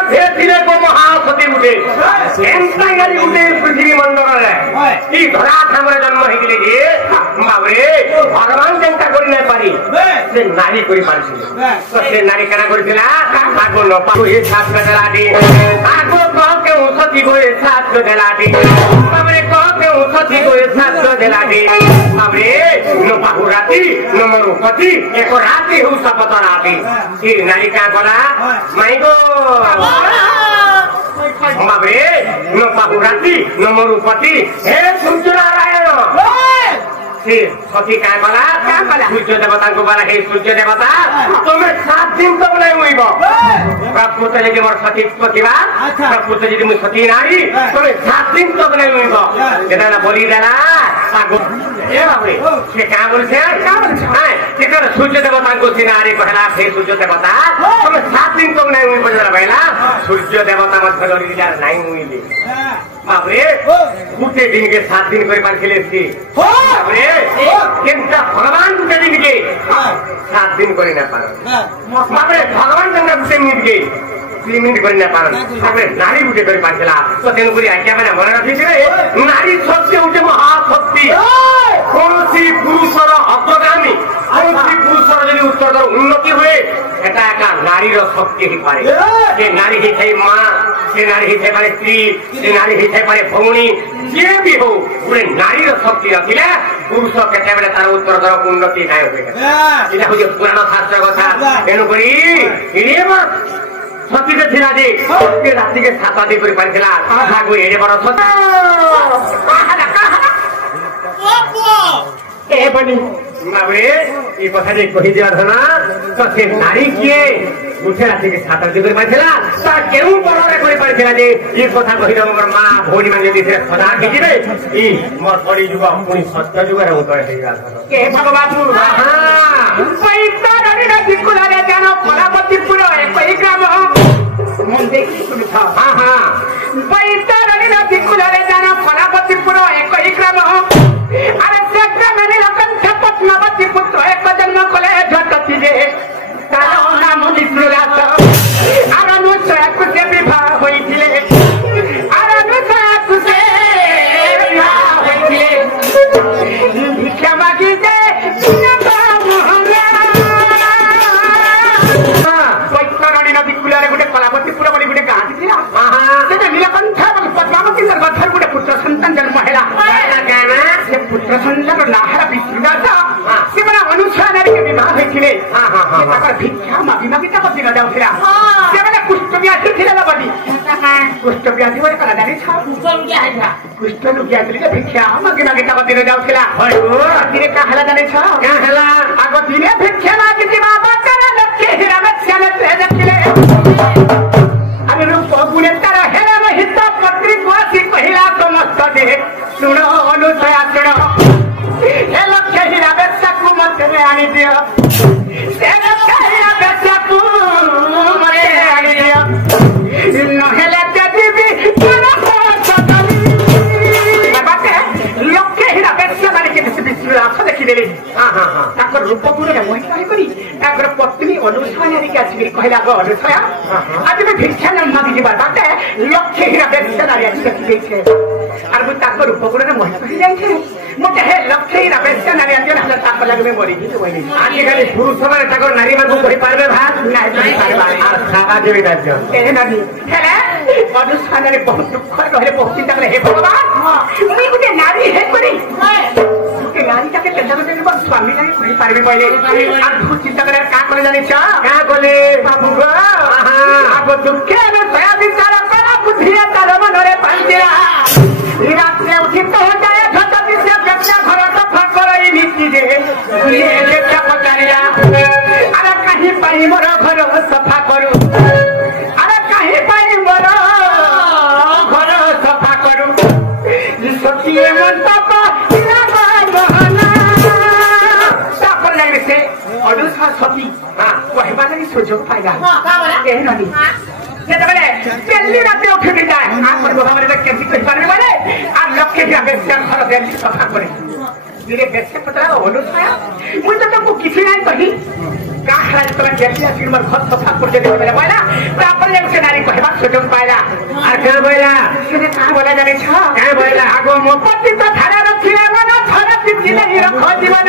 मध्य थिले को महासती गुटे एंता गाली गुटे पृथ्वी मंडल रे ई धरा हमरे जन्म हेगिले जे बाबरे भगवान चिंता करि नै पारी से नारी करि पारछि तो से नारी कना करथिला आगो न पाउ ए साथ गलाडी आगो कह के सती को ए साथ गलाडी बाबरे कह के सती को ए साथ गलाडी बाबरे न पाउ राती न मरु पति एको राती हु सपत राती ई नारी का गला माइगो बाबरे न पाउ राती न मरु पति हे सूर्य नारायण सती क्या बोला सूर्य देवता को बोला हे सूर्य देवता तुम्हें 7 दिन तो नहीं हुई प्रकृत यदि मोर सती प्रतिभा प्रकृत यदि मुझ सती नारी तुम्हें 7 दिन तो नहीं हुई बोली देला से क्या बोलते सूर्य देवता को सिनारी कहला हे सूर्य देवता तुम्हें 7 दिन तो नहीं हुई बोला सूर्य देवता मध्य नहीं हुई बाबरे गुटे दिन के 7 दिन कर बाबरे भगवान गुटे दिन के 7 दिन कर बाबरे भगवान चंद्र गुटे मिनिट के 3 मिनिट कर नारी गुटे कर तो तेणुक आज्ञा मैंने मन रखी नारी शक्ति हूँ महाशक्ति कौन पुरुषर अग्रगामी कौन पुरुषर जब उत्तरतर उन्नति हुए এটা একটা নারীর শক্তি হই পারে যে নারী হইথাই মা যে নারী হইথাই পারে স্ত্রী যে নারী হইথাই পারে ভৌণী যে বি হো পুরে নারীর শক্তি রাখিলে পুরুষ কেতেবেলে তার উত্তরতর উন্নতি নাই হবে এটা হচ্ছে পুরাণ শাস্ত্র কথা এনু করি ইরেব সতীতে ছিলা যে সত্যি রাত্রিকে সাতাদি করে পারিছিলা আগু এড়ে বড় সত্য ए बनी बाबरे ये कथा जे कहि दिया था ना तो से नारी किए उठे राति के 7 दिन कर पाइला ता केउ बड़रे कर पाइला जे ये कथा कहि दम मोर मां भौणी मान जदी से सदा किजिबे ई मोर पड़ी जुग पुनी सत्य जुग रे उतर हेगा के भगवान हां पैसा रे दिकुला रे जानो फलापति पुरो एक ग्राम मन देखि कुन था हां हां पैसा रे दिकुला रे जानो फलापति पुरो एक ग्राम अरे जग्गा मैंने लखन छपत नवति पुत्र एक जन्म कले झटति जे तारो नाम निश्चिरात अरे अनुसया कुसे विवाह होइथिले अरे अनुसया कुसे विवाह होइथिले भिक्षा मागी जे सुनता मोहना पैसराणी नदी कुलारे गुटे कलापति पुरा बली गुटे गाँ थिला से नीलकंठ पद्मावती गर्भधर गुटे पुत्र संतान जन्म हेला पुत्र संतान नाहरा विश्वदास से बड़ा अनुसार नारी के विवाह होइथिले से ताकर भिक्षा मागी मागी तक दिन जाउथिला से बड़ा कुष्ठ व्याधि थिला लबडी कुष्ठ व्याधि वर कला दानी छा कुष्ठ व्याधि के भिक्षा मागी मागी तक दिन जाउथिला दिने का हला दानी छा का हला आगो दिने भिक्षा मागी दिबा बाकर लक्ष्य हिरा में छले देखिले अरे रूप गुणे तारा हेरा में हित पत्री कोसी पहिला तो मस्त दे सुनो अनुसया सुनो हे लक्ष्य हिरा बेचा को मत रे आनी दियो से लक्ष्य हिरा बेचा को मरे आनी दियो न हेले देवी पुरा सतली बाटे लक्ष्य हिरा बेचा माने के विश्वास देखि देली हां हां हां ताकर रूप गुणे रे मोहि काय करी ताकर पत्नी अनुसया रे के आसी कहला गो अनुसया आज में भिक्षा न मागी दिबा बाटे लक्ष्य हिरा बेचा रे आसी देखि छे আর মু তাকর উপকরণে মহিলা হই যাইছে মতে হে লক্ষ্যই রাবেছে নারী আজন হলা তাপ লাগবে মরি কিন্তু বইনি আজে খালি পুরুষ সবার তাকর নারী মান কই পারবে ভাত নাই নাই পারবা আর সারা জীবিত আছে এ নারী হেলে অনুসারে বহুত দুঃখ রহে বহুত চিন্তা করে হে ভগবান মুই গুটে নারী হে করি কে নারীটাকে চিন্তা করতে দিব স্বামী নাই কই পারবে বইলে আর বহুত চিন্তা করে কা করে জানিছ কা বলে বাবু গো আগো দুঃখে না দয়া বিচার করা বুদ্ধিয়া তার মনরে পান্দিরা रात्रे उठी तो हो जाए झटती से बेचा घर तो फकरई नीति जे ये बेचा पकारिया अरे कहीं पाई मोर घर सफा करू अरे कहीं पाई मोर घर सफा करू सती मन तप इना बहना तापर लागे से अनुसा सती हां कहबा नहीं सुजोग पाइला हां का बोला ए नदी যেতবেলে দিল্লি রাতে উঠে যায় আমার গোহামারে কেমতি কই পারবে বলে আর লক্ষ্যে যাবে সেন ঘর দিল্লি সফা করে দিলে বেশে পতরা অনুসায়া মুই তো তোকে কিছু নাই কহি কাহরা তোরা দিল্লি আসি আমার ঘর সফা করতে দেবে বলে বলা তারপরে সে নারী কহবা सुযোগ পাইলা আর কে বইলা সেটা কা বলা জানে ছ কে বইলা আগো মো পতি তো ধারা রখিলা মন ধরা চিতি নাই রখ জীবন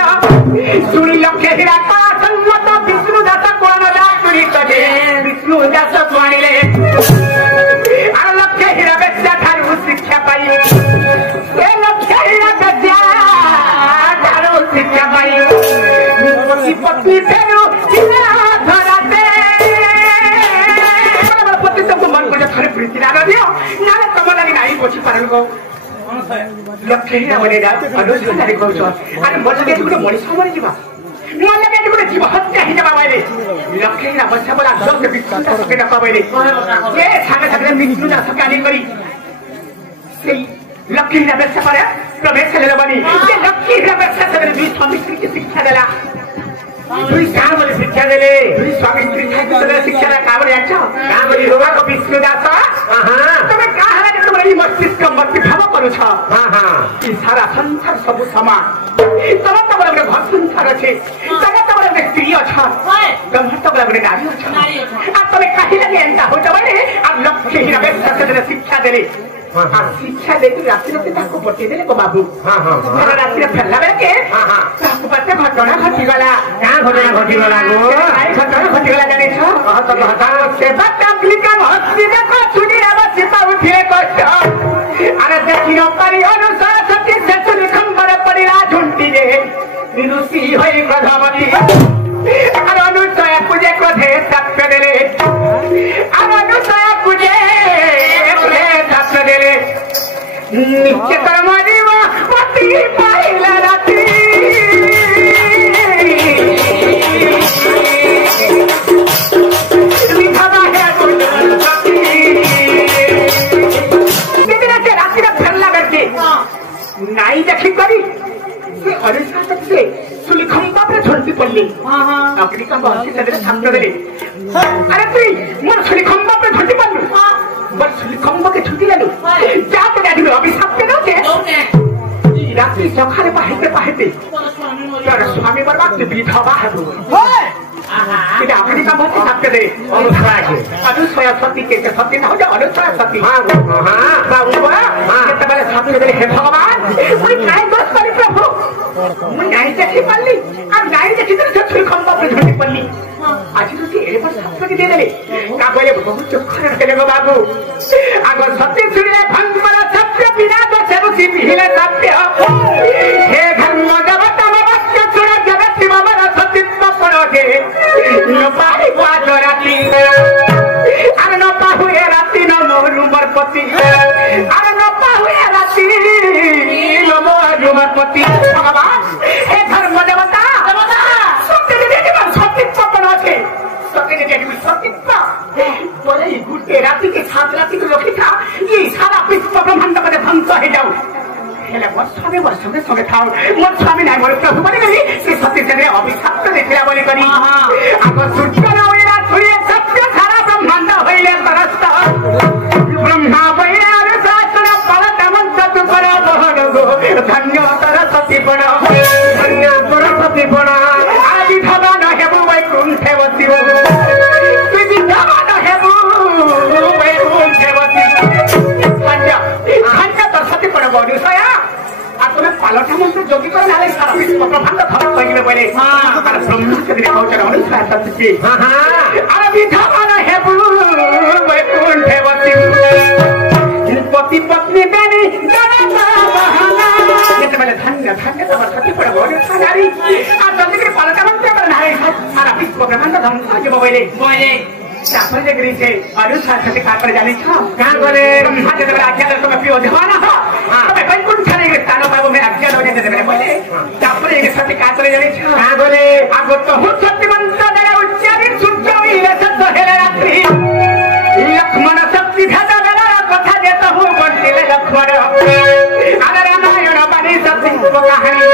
শুনি লক্ষ্যে হীরা কা সম্মত বিষ্ণু দাস কোন ডাকুরি কদে বিষ্ণু দাস কোয়ানিলে আর লক্ষ্যে হীরা বেচা ধারু শিক্ষা পাই এ লক্ষ্যে হীরা বেচা ধারু শিক্ষা পাই পতি পতি ফেরু চিনা ধরাতে পতি তো মন করে ধরে প্রীতি লাগা দিও না তোমার লাগি নাই বসি পারল গো লক্ষ্যে হীরা বলে না অনুষ্ঠিত করে কইছ আর মজকে গুলো মনিষ মরে ଯିବା নুয়া লাগে গুলো জীব হত্যা হি যাবা বাইরে লক্ষ্যে হীরা বসা বলা সব বিষ্ণু সকে ডাকা বাইরে এ সাথে সাথে বিষ্ণু দাস কালি করি সেই লক্ষ্মী হীরা ব্যবসা করে প্রবেশ ছেলে বনি যে লক্ষ্মী হীরা ব্যবসা করে দুই স্বামী স্ত্রীকে শিক্ষা দেলা দুই কাম বলে শিক্ষা দেলে দুই স্বামী স্ত্রী থাকি শিক্ষা না কাম বলে আছো কাম বলি রোবা কো বিষ্ণু দাস তুমি কাহলা যে তোমরা এই মস্তিষ্ক মতি ভাব করছ এই সারা সংসার সব সমান তোমার তো বলে ঘর সংসার আছে তোমার তো বলে স্ত্রী অছ তোমার তো বলে নারী অছ আর তুমি কাহিলা যে এন্টা হইতে পারে আর লক্ষ্মী হীরা ব্যবসা করে শিক্ষা দেলে আর শিক্ষা দেই রাত্রি রাতে তাকে পটিয়ে দেলে গো বাবু রাত্রি ফেললা বেকে তাকে পাতে ঘটনা ঘটিগলা কাঁ ঘটনা ঘটিগলা গো এই ঘটনা ঘটিগলা জানিছ কহত কহত সে বাটা ক্লিকা হস্তি দেখো চুনি আবাসি পাউ ফিরে কষ্ট আরে দেখি ন পারি অনুসার সত্যি সে চুনি খম্বর পড়িলা ঝুন্টি রে নিরুসি হই প্রধামতি আর অনুসয়া পূজে ক্রোধে চাপে দেলে আর অনুসয়া পূজে চাপে দেলে নিত্য কর্ম দিব পতি পাইলা রাতি রাত্রিটা ফেললা বেরকে নাই দেখি করি সে অনুসার সত্যি চুলি খম্বা পরে ঝন্টি পড়লি আপনি কাম বসে তাদের ছাত্র দেলে আরে তুই মোর চুলি খম্বা পরে ঝন্টি পড়লু মোর চুলি খম্বাকে ছুটি গেল যা তো দেখল অভিশাপ দেল যে রাত্রি সকালে পাহিতে পাহিতে তোর স্বামী বরবাদ বিধবা হবু এটা আপনি কাম বসে থাকতে দে অনুসয়া সতী কে সতী না হলে অনুসয়া সতী বাবু কেতবেলে ছাত্র দেলে হে ভগবান ওই নাই দোষ করি প্রভু ମୁଁ ନାଇଁ ଦେଖି ପାରିଲି ଆଉ ନାଇଁ ଦେଖିଥିଲେ ସେ ଛୁରୀ ଖମ୍ବା ଉପରେ ଝୁଣ୍ଟି ପଡିଲି ଆଜି ତ ସେ ଏଡ଼େ ବଡ଼ ଶାସ୍ତ୍ରଟି ଦେଇଦେଲେ କା କହିଲେ ବହୁତ ଚୋଖରେ ରଖିଲେ ଗো ବାବୁ ଆଗ ସତୀ ଛୁରୀରେ ଭଙ୍ଗର ସତ୍ୟ ବିନା ଦୋଷରୁ ବିହିଲେ ସତ୍ୟ ହେ ଧର୍ମ ଦେବତମ ବାକ୍ୟ ଚୁର ଜଗତି ବାବର ସତୀତ୍ୱ ପରଜେ ନ ପାହିବ ଆଜ ରାତି ଆରେ ନ ପାହୁଏ ରାତି ନ ମୋରୁ ମୋର ପତି ଆରେ ନ ପାହୁଏ ରାତି ନ ମୋରୁ ମୋର ପତି ভগবান হে ধর্ম দেবতা সত্যি দেখবার সত্যিত্ব কোন আছে সত্যি দেখবি সত্যিত্ব বলে গুটে রাতিকে সাত রাতিকে রখিথা এই সারা বিশ্ব ব্রহ্মাণ্ড করে ধ্বংস হয়ে যাও হেলে মোর স্বামী সঙ্গে থাও মোর স্বামী নাই মোর প্রভু বলে গেলি সে সত্যি ছেলে অভিশাপ্ত দেখিলা বলে করি আগ সূর্য নইলা ছুড়িয়ে সত্য সারা ব্রহ্মাণ্ড হইলে তরস্ত ব্রহ্মা বইলে আরে শাস্ত্র ফল তেমন সত্য কর বহন গো ধন্য তর সতী বড় ধন্য তর সতী বড় আদি ধবা ন হেবু বৈকুণ্ঠে বসিব তুই বিধবা ন হেবু বৈকুণ্ঠে বসিব ধন্য তর সতী বড় অনুসয়া আর তুমি পালটা মন্ত্র যোগী করে নালে সারা বিশ্ব ব্রহ্মাণ্ড ধরা হইলে বলে আর ব্রহ্মাকে দিনে পৌঁছার অনুসয়া সত্যি আর বিধবা ন হেবু বৈকুণ্ঠে বসিব পতি পত্নী বেনি যেতেবেলে ধন্য ধন্য তোমার সতী পড়ে বলে নারী আর যদি পালটা মন্ত্র করে নারী সারা বিশ্ব ব্রহ্মাণ্ড ধ্বংস হয়ে যাব বলে তারপরে যে গেছে অনুসার সাথে কাজ করে জানিস কাজ করে ব্রহ্মা যেতেবেলে আজ্ঞা দেবে তুমি প্রিয় দেওয়ানা তবে বৈকুণ্ঠ রে স্থান পাবো আমি আজ্ঞা দেবে যেতেবেলে বলে তারপরে এর সাথে কাজ করে জানিস কাজ করে আগত হুত সত্যি মন্ত্র দ্বারা উচ্চারিত সূর্য হইলে সত্য হেলে রাত্রি লক্ষ্মণ শক্তি ভেদা বেলার কথা যেত হু বলছিলে লক্ষ্মণ আর রামায়ণ বাণী সত্যি কাহিনী